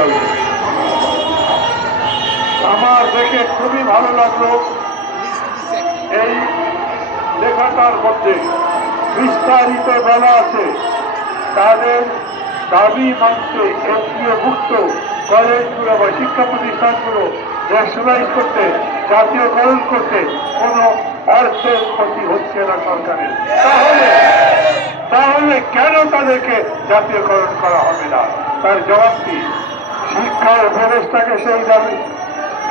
উঠেছে আমার দেখে খুবই ভালো লাগল এই লেখাটার মধ্যে। বিস্তারিত বলা আছে, তাদের দাবি মানতে এনজিও মুক্ত কলেজগুলো বা শিক্ষা প্রতিষ্ঠানগুলো ন্যাশনালাইজ করতে, জাতীয়করণ করতে কোনো অর্থের ক্ষতি হচ্ছে না সরকারের। তাহলে তাহলে কেন তাদেরকে জাতীয়করণ করা হবে না? তার জবাব কি? উপদেষ্টাকে সেই দাবি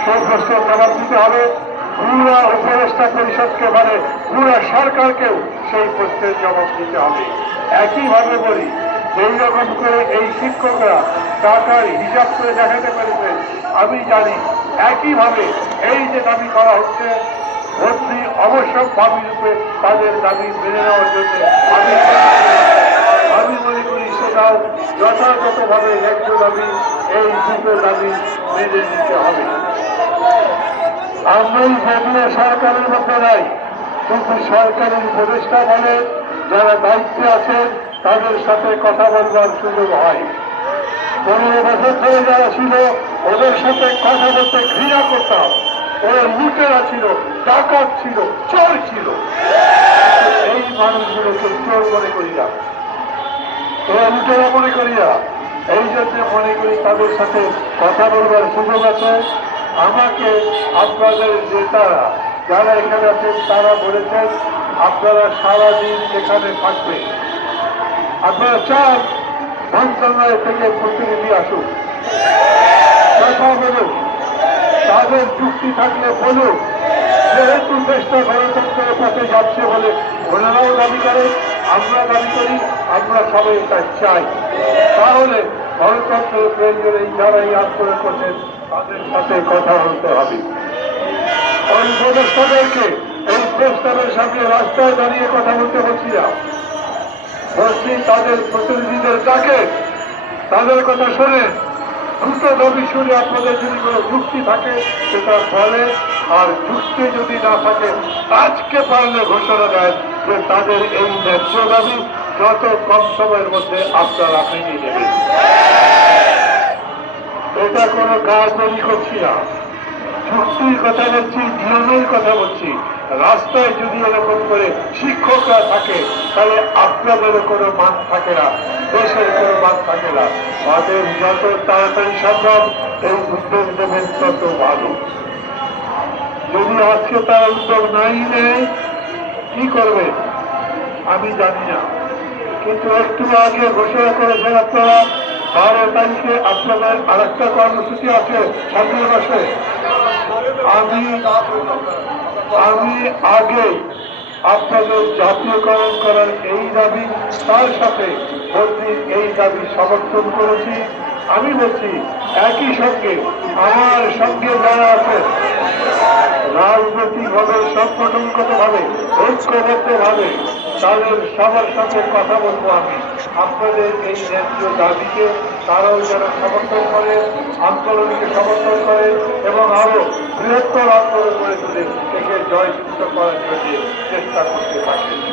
সেই প্রশ্নের জবাব দিতে হবে। পুরা উপদেষ্টা পরিষদকে মানে পুরা সরকারকেও সেই প্রশ্নের জবাব দিতে হবে। একইভাবে বলি এই রকম করে এই শিক্ষকরা টাকার হিসাব করে দেখাতে পেরেছে আমি জানি একইভাবে এই যে দাবি করা হচ্ছে, ভর্তি অবশ্যম্ভাবী রূপে তাদের দাবি মেনে নেওয়ার জন্য আমি করি সেটাও যথাযথভাবে ন্যায্য দাবি, এই দুটো দাবি মেনে নিতে হবে। আমরাই ভাবলে সরকারের মধ্যে নাই, কিন্তু সরকারের উপদেষ্টা বলে, যারা দায়িত্বে আছেন, তাদের সাথে কথা বলবার সুযোগ হয়। পনেরো বছর ধরে যারা ছিল, ওদের সাথে কথা বলতে ঘৃণা করতাম। ওরা লুটেরা ছিল, ডাকাত ছিল, চোর ছিল। এই মানুষগুলোকে চোর মনে করি না। ওরা লুটেরা মনে করি না? এই জন্য মনে করি তাদের সাথে কথা বলবার সুযোগ আছে। আমাকে আপনাদের নেতারা যারা এখানে আছেন, তারা বলেছেন, আপনারা সারাদিন এখানে থাকবেন। আপনারা চান মন্ত্রণালয় থেকে প্রতিনিধি আসুক। কথা বলুন। তাদের যুক্তি থাকলে বলুন যেহেতু দেশটা গণতন্ত্রের পথে যাচ্ছে বলে ওনারাও দাবি করে আমরা দাবি করি। সবাই তা চাই। তাহলে গণতন্ত্রের প্রয়োজনে যারা এই আন্দোলন করছেন তাদের সাথে কথা বলতে হবে। ওই উপদেষ্টাদেরকে এই প্রস্তাবের সামনে রাস্তায় দাঁড়িয়ে কথা বলতে বলছি না। বলছি, তাদের প্রতিনিধিদের ডাকে, তাদের কথা শুনে দ্রুত দাবি শুনে আপনাদের যদি কোনো যুক্তি থাকে, সেটা বলে, আর যুক্তি যদি না থাকে, আজকে পারলে ঘোষণা দেন যে তাদের এই ন্যায্য দাবি যত কম সময়ের মধ্যে আপনারা মেনে নেবেন। এটা কোনো কাজ তৈরি করছি না। চুক্তির কথা বলছি, নিয়মের কথা বলছি। রাস্তায় যদি এরকম করে শিক্ষকরা থাকে, তাহলে আপনাদের কোনো মান থাকে না, দেশের কোনো মান থাকে না। তাদের যত তাড়াতাড়ি সম্ভব এই উদ্যোগ দেবেন তত ভালো। যদি আজকে তারা উদ্যোগ নাই নেয় কি করবে আমি জানি না। কিন্তু একটু আগে ঘোষণা করেছেন আপনারা বারো তারিখে আপনাদের আরেকটা কর্মসূচি আছে সামনের মাসে। আমি আমি আগে আপনাদের জাতীয়করণ করার এই দাবি, তার সাথে ভর্তির এই দাবি সমর্থন করেছি। আমি বলছি, একই সঙ্গে আমার সঙ্গে যারা আছে, রাজনৈতিকভাবে, সংগঠনগতভাবে, ঐক্যবদ্ধভাবে তাদের সবার সাথে কথা বলব আমি। আপনাদের এই ন্যায্য দাবিকে তারাও যেন সমর্থন করে, আন্দোলনকে সমর্থন করে এবং আরও বৃহত্তর আন্দোলন করে তুলে একে জয়যুক্ত করার জন্য চেষ্টা করতে থাকে